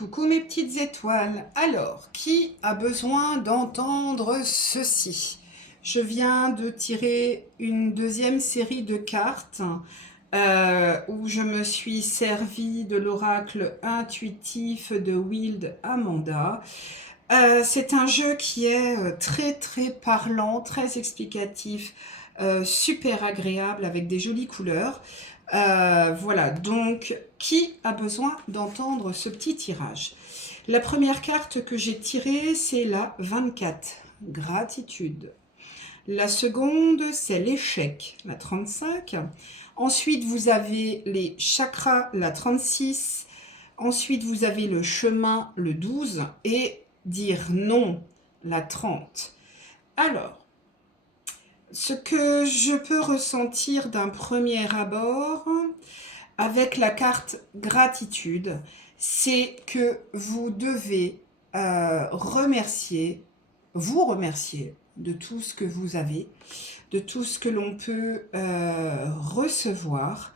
Coucou mes petites étoiles. Alors, qui a besoin d'entendre ceci? Je viens de tirer une deuxième série de cartes où je me suis servi de l'oracle intuitif de Wild Amanda. C'est un jeu qui est très très parlant, très explicatif, super agréable avec des jolies couleurs. Voilà, donc qui a besoin d'entendre ce petit tirage? La première carte que j'ai tirée, c'est la 24, gratitude. La seconde, c'est l'échec, la 35. Ensuite, vous avez les chakras, la 36. Ensuite, vous avez le chemin, le 12. Et dire non, la 30. Alors, ce que je peux ressentir d'un premier abord avec la carte gratitude, c'est que vous devez vous remercier de tout ce que vous avez, de tout ce que l'on peut recevoir,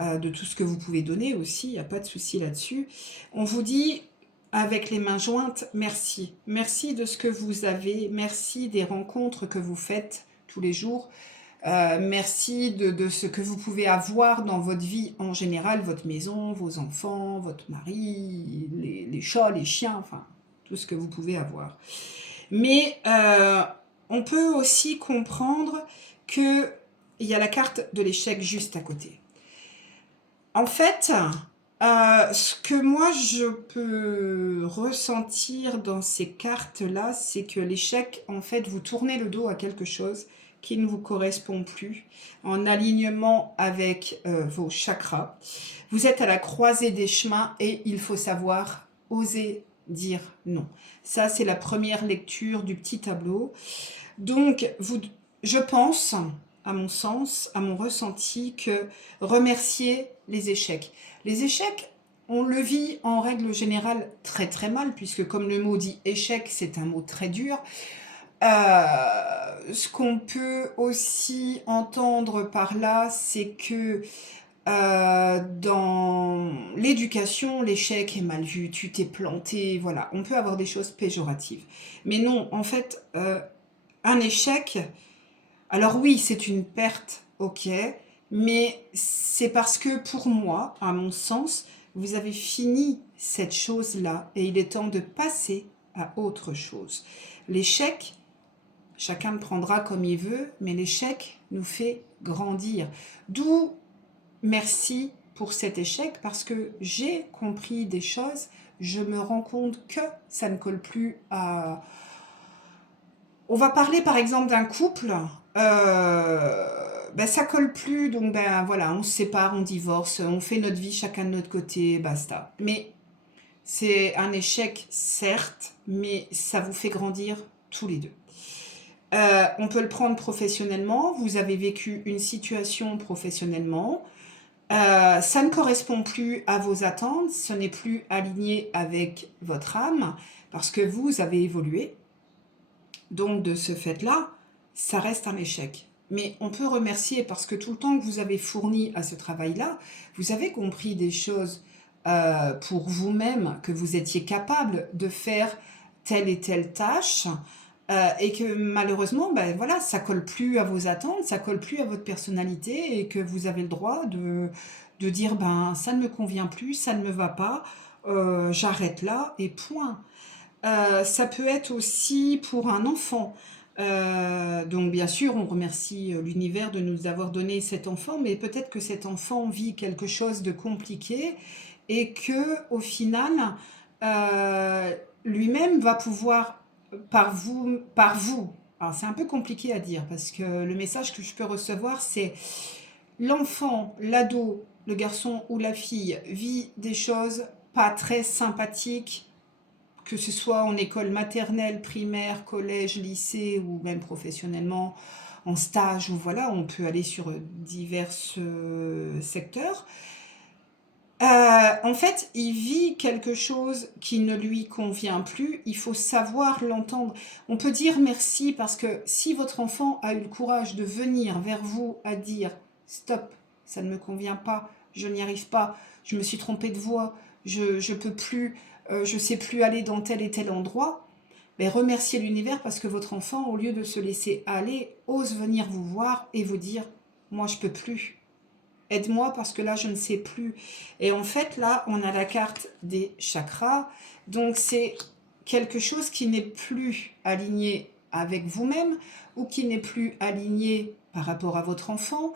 de tout ce que vous pouvez donner aussi, il n'y a pas de souci là-dessus. On vous dit avec les mains jointes, merci. Merci de ce que vous avez, merci des rencontres que vous faites tous les jours. Merci de ce que vous pouvez avoir dans votre vie en général, votre maison, vos enfants, votre mari, les chats, les chiens, enfin, tout ce que vous pouvez avoir. Mais on peut aussi comprendre qu'il y a la carte de l'échec juste à côté. En fait, ce que moi je peux ressentir dans ces cartes-là, c'est que l'échec, en fait, vous tournez le dos à quelque chose qui ne vous correspond plus, en alignement avec vos chakras. Vous êtes à la croisée des chemins et il faut savoir oser dire non. Ça, c'est la première lecture du petit tableau. Donc, je pense, à mon sens, à mon ressenti, que remercier les échecs. Les échecs, on le vit en règle générale très très mal, puisque comme le mot dit échec, c'est un mot très dur. Ce qu'on peut aussi entendre par là, c'est que dans l'éducation, l'échec est mal vu, tu t'es planté, voilà. On peut avoir des choses péjoratives. Mais non, en fait, un échec, alors oui, c'est une perte, ok, mais c'est parce que pour moi, à mon sens, vous avez fini cette chose-là et il est temps de passer à autre chose. L'échec, chacun le prendra comme il veut, mais l'échec nous fait grandir. D'où merci pour cet échec parce que j'ai compris des choses, je me rends compte que ça ne colle plus à... On va parler par exemple d'un couple, ben ça colle plus, donc ben voilà, on se sépare, on divorce, on fait notre vie chacun de notre côté, basta. Mais c'est un échec, certes, mais ça vous fait grandir tous les deux. On peut le prendre professionnellement, vous avez vécu une situation professionnellement, ça ne correspond plus à vos attentes, ce n'est plus aligné avec votre âme, parce que vous avez évolué. Donc de ce fait-là, ça reste un échec. Mais on peut remercier parce que tout le temps que vous avez fourni à ce travail-là, vous avez compris des choses pour vous-même, que vous étiez capable de faire telle et telle tâche, et que malheureusement, ben voilà, ça colle plus à vos attentes, ça colle plus à votre personnalité, et que vous avez le droit de dire, ben ça ne me convient plus, ça ne me va pas, j'arrête là, et point. Ça peut être aussi pour un enfant. Donc bien sûr, on remercie l'univers de nous avoir donné cet enfant, mais peut-être que cet enfant vit quelque chose de compliqué et que au final, euh, lui-même va pouvoir par vous. Alors c'est un peu compliqué à dire parce que le message que je peux recevoir, c'est l'enfant, l'ado, le garçon ou la fille vit des choses pas très sympathiques, que ce soit en école maternelle, primaire, collège, lycée ou même professionnellement, en stage, ou voilà, on peut aller sur divers secteurs. En fait, il vit quelque chose qui ne lui convient plus, il faut savoir l'entendre. On peut dire merci parce que si votre enfant a eu le courage de venir vers vous à dire stop, ça ne me convient pas, je n'y arrive pas, je me suis trompée de voie, je peux plus, je ne sais plus aller dans tel et tel endroit, mais remerciez l'univers parce que votre enfant, au lieu de se laisser aller, ose venir vous voir et vous dire « moi je peux plus ». Aide-moi parce que là, je ne sais plus. Et en fait, là, on a la carte des chakras. Donc, c'est quelque chose qui n'est plus aligné avec vous-même ou qui n'est plus aligné par rapport à votre enfant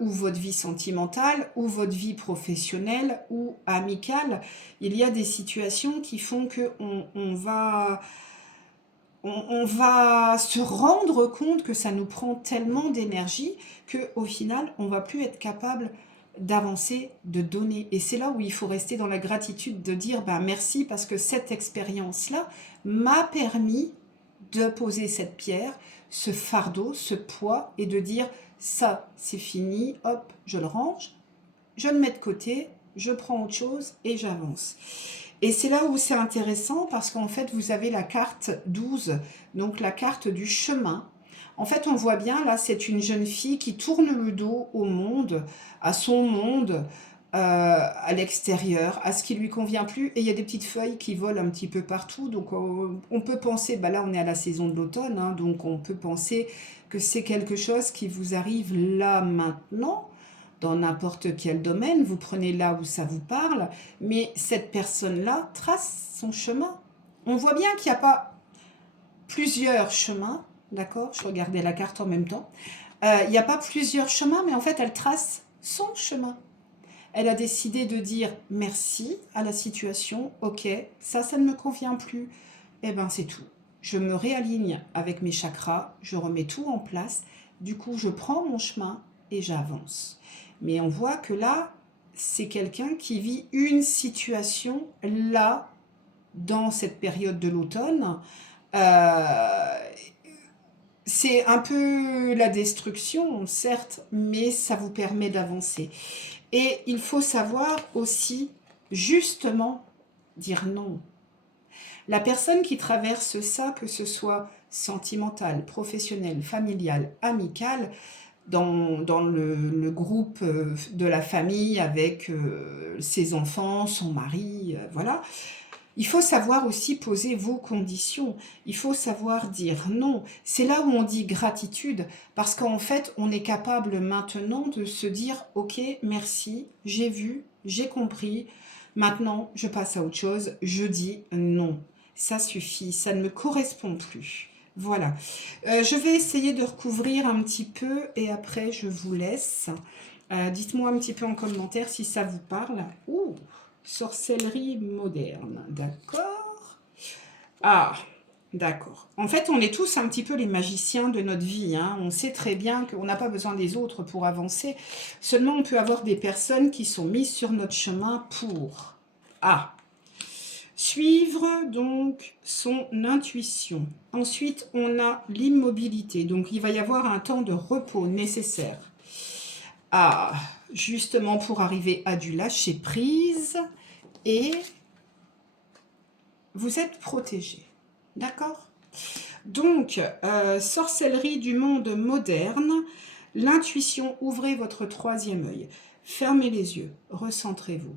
ou votre vie sentimentale ou votre vie professionnelle ou amicale. Il y a des situations qui font qu'on va... On va se rendre compte que ça nous prend tellement d'énergie qu'au final, on ne va plus être capable d'avancer, de donner. Et c'est là où il faut rester dans la gratitude, de dire ben, merci parce que cette expérience-là m'a permis de poser cette pierre, ce fardeau, ce poids, et de dire ça, c'est fini, hop, je le range, je le mets de côté, je prends autre chose et j'avance. Et c'est là où c'est intéressant parce qu'en fait, vous avez la carte 12, donc la carte du chemin. En fait, on voit bien, là, c'est une jeune fille qui tourne le dos au monde, à son monde, à l'extérieur, à ce qui lui convient plus. Et il y a des petites feuilles qui volent un petit peu partout. Donc, on peut penser, bah là, on est à la saison de l'automne, hein, donc on peut penser que c'est quelque chose qui vous arrive là, maintenant, dans n'importe quel domaine, vous prenez là où ça vous parle, mais cette personne-là trace son chemin. On voit bien qu'il n'y a pas plusieurs chemins, d'accord? Je regardais la carte en même temps. Il n'y a pas plusieurs chemins, mais en fait, elle trace son chemin. Elle a décidé de dire merci à la situation, ok, ça ne me convient plus, et ben c'est tout. Je me réaligne avec mes chakras, je remets tout en place, du coup je prends mon chemin et j'avance. Mais on voit que là, c'est quelqu'un qui vit une situation là, dans cette période de l'automne. C'est un peu la destruction, certes, mais ça vous permet d'avancer. Et il faut savoir aussi, justement, dire non. La personne qui traverse ça, que ce soit sentimental, professionnel, familial, amical, dans le groupe de la famille avec ses enfants, son mari, voilà. Il faut savoir aussi poser vos conditions. Il faut savoir dire non. C'est là où on dit gratitude, parce qu'en fait, on est capable maintenant de se dire « Ok, merci, j'ai vu, j'ai compris, maintenant je passe à autre chose, je dis non. Ça suffit, ça ne me correspond plus. » Voilà. Je vais essayer de recouvrir un petit peu et après je vous laisse. Dites-moi un petit peu en commentaire si ça vous parle. Ouh, sorcellerie moderne, d'accord. Ah, d'accord. En fait, on est tous un petit peu les magiciens de notre vie. Hein. On sait très bien qu'on n'a pas besoin des autres pour avancer. Seulement, on peut avoir des personnes qui sont mises sur notre chemin pour... Ah, suivre donc son intuition. Ensuite, on a l'immobilité. Donc, il va y avoir un temps de repos nécessaire. Ah, justement pour arriver à du lâcher prise. Et vous êtes protégé. D'accord? Donc, sorcellerie du monde moderne. L'intuition, ouvrez votre troisième œil. Fermez les yeux. Recentrez-vous.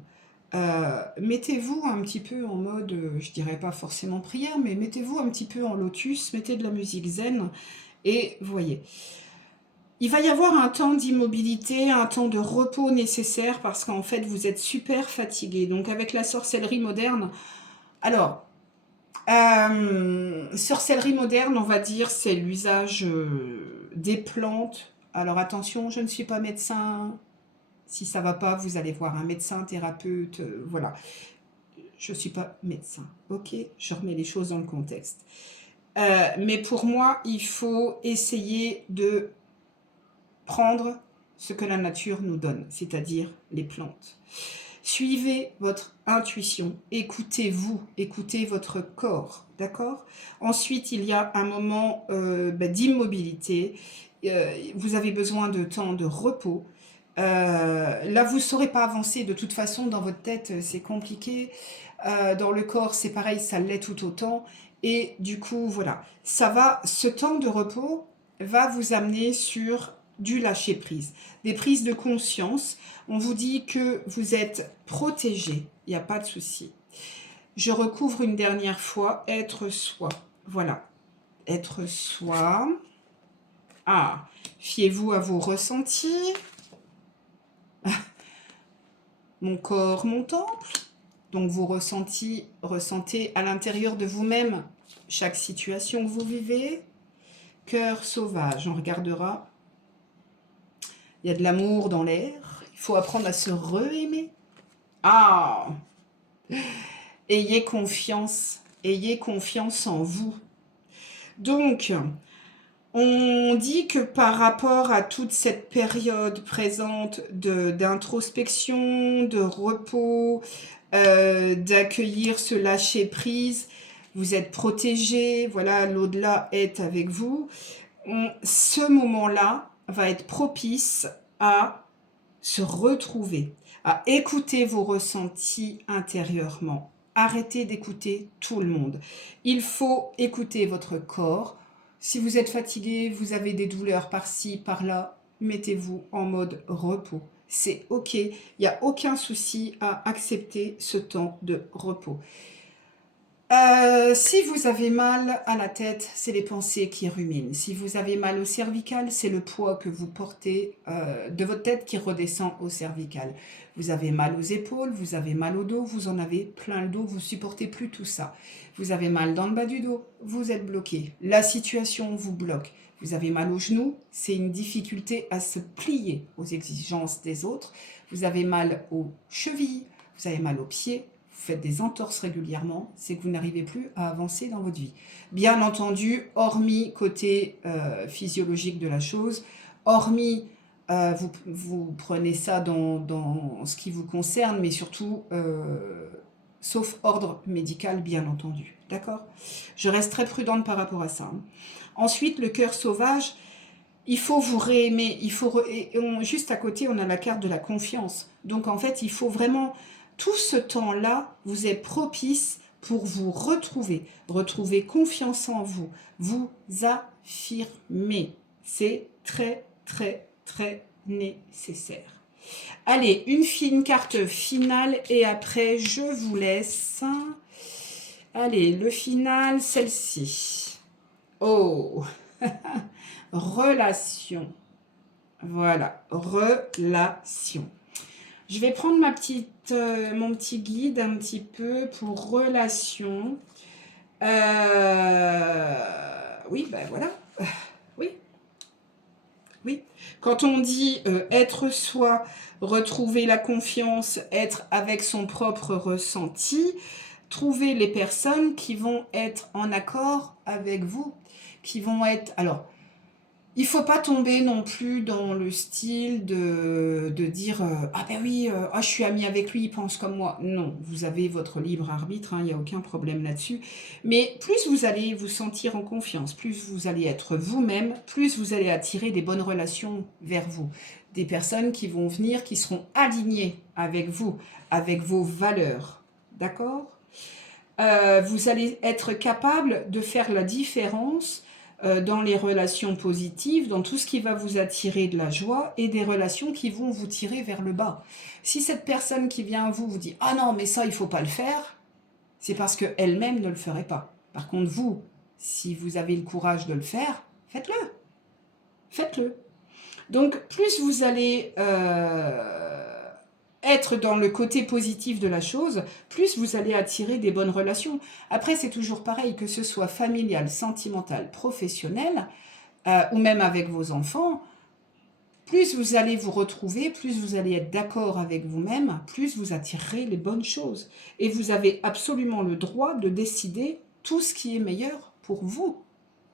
Mettez-vous un petit peu en mode, je dirais pas forcément prière, mais mettez-vous un petit peu en lotus, mettez de la musique zen et voyez. Il va y avoir un temps d'immobilité, un temps de repos nécessaire parce qu'en fait vous êtes super fatigué. Donc avec la sorcellerie moderne, alors, sorcellerie moderne, on va dire, c'est l'usage des plantes. Alors attention, je ne suis pas médecin. Si ça ne va pas, vous allez voir un médecin, thérapeute, voilà. Je ne suis pas médecin, ok? Je remets les choses dans le contexte. Mais pour moi, il faut essayer de prendre ce que la nature nous donne, c'est-à-dire les plantes. Suivez votre intuition, écoutez-vous, écoutez votre corps, d'accord? Ensuite, il y a un moment d'immobilité, vous avez besoin de temps de repos. Là, vous ne saurez pas avancer de toute façon dans votre tête, c'est compliqué. Dans le corps, c'est pareil, ça l'est tout autant. Et du coup, voilà, ce temps de repos va vous amener sur du lâcher prise, des prises de conscience. On vous dit que vous êtes protégé, il n'y a pas de souci. Je recouvre une dernière fois, être soi. Voilà, être soi. Ah, fiez-vous à vos ressentis. Mon corps, mon temple. Donc vos ressentis, ressentez à l'intérieur de vous-même chaque situation que vous vivez. Cœur sauvage, on regardera. Il y a de l'amour dans l'air. Il faut apprendre à se re-aimer. Ah, ayez confiance en vous. Donc, on dit que par rapport à toute cette période présente d'introspection, de repos, d'accueillir ce lâcher-prise, vous êtes protégé, voilà, l'au-delà est avec vous. Ce moment-là va être propice à se retrouver, à écouter vos ressentis intérieurement. Arrêtez d'écouter tout le monde. Il faut écouter votre corps. Si vous êtes fatigué, vous avez des douleurs par-ci, par-là, mettez-vous en mode repos. C'est OK, il n'y a aucun souci à accepter ce temps de repos. Si vous avez mal à la tête, c'est les pensées qui ruminent. Si vous avez mal au cervical, c'est le poids que vous portez de votre tête qui redescend au cervical. Vous avez mal aux épaules, vous avez mal au dos, vous en avez plein le dos, vous ne supportez plus tout ça. Vous avez mal dans le bas du dos, vous êtes bloqué. La situation vous bloque. Vous avez mal aux genoux, c'est une difficulté à se plier aux exigences des autres. Vous avez mal aux chevilles, vous avez mal aux pieds. Vous faites des entorses régulièrement, c'est que vous n'arrivez plus à avancer dans votre vie. Bien entendu, hormis côté physiologique de la chose, hormis vous prenez ça dans ce qui vous concerne, mais surtout, sauf ordre médical, bien entendu. D'accord? Je reste très prudente par rapport à ça. Ensuite, le cœur sauvage, il faut vous réaimer. Juste à côté, on a la carte de la confiance. Donc, en fait, il faut vraiment... Tout ce temps-là vous est propice pour vous retrouver confiance en vous, vous affirmer. C'est très, très, très nécessaire. Allez, une fine carte finale et après, je vous laisse. Allez, le final, celle-ci. Oh, relation. Voilà, relation. Je vais prendre mon petit guide un petit peu pour relation. Oui, ben voilà. Oui. Oui. Quand on dit être soi, retrouver la confiance, être avec son propre ressenti, trouver les personnes qui vont être en accord avec vous, qui vont être... Alors, il ne faut pas tomber non plus dans le style de dire ah ben oui, je suis amie avec lui, il pense comme moi. Non, vous avez votre libre arbitre, il n'y a aucun problème là-dessus. Mais plus vous allez vous sentir en confiance, plus vous allez être vous-même, plus vous allez attirer des bonnes relations vers vous. Des personnes qui vont venir, qui seront alignées avec vous, avec vos valeurs. D'accord ? Vous allez être capable de faire la différence dans les relations positives, dans tout ce qui va vous attirer de la joie et des relations qui vont vous tirer vers le bas. Si cette personne qui vient à vous vous dit « Ah non, mais ça, il ne faut pas le faire », c'est parce qu'elle-même ne le ferait pas. Par contre, vous, si vous avez le courage de le faire, faites-le. Faites-le. Donc, plus vous allez être dans le côté positif de la chose, plus vous allez attirer des bonnes relations. Après, c'est toujours pareil, que ce soit familial, sentimental, professionnel, ou même avec vos enfants, plus vous allez vous retrouver, plus vous allez être d'accord avec vous-même, plus vous attirerez les bonnes choses. Et vous avez absolument le droit de décider tout ce qui est meilleur pour vous.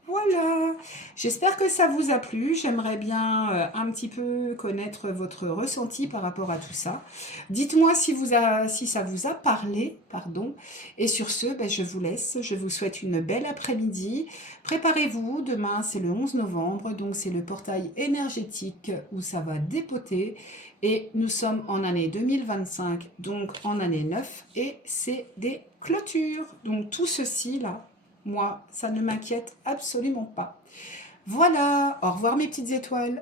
Voilà, j'espère que ça vous a plu. J'aimerais bien un petit peu connaître votre ressenti par rapport à tout ça. Dites-moi si ça vous a parlé, pardon. Et sur ce, je vous laisse. Je vous souhaite une belle après-midi. Préparez-vous, demain c'est le 11 novembre, donc c'est le portail énergétique où ça va dépoter. Et nous sommes en année 2025, donc en année 9, et c'est des clôtures. Donc tout ceci là, moi, ça ne m'inquiète absolument pas. Voilà, au revoir mes petites étoiles.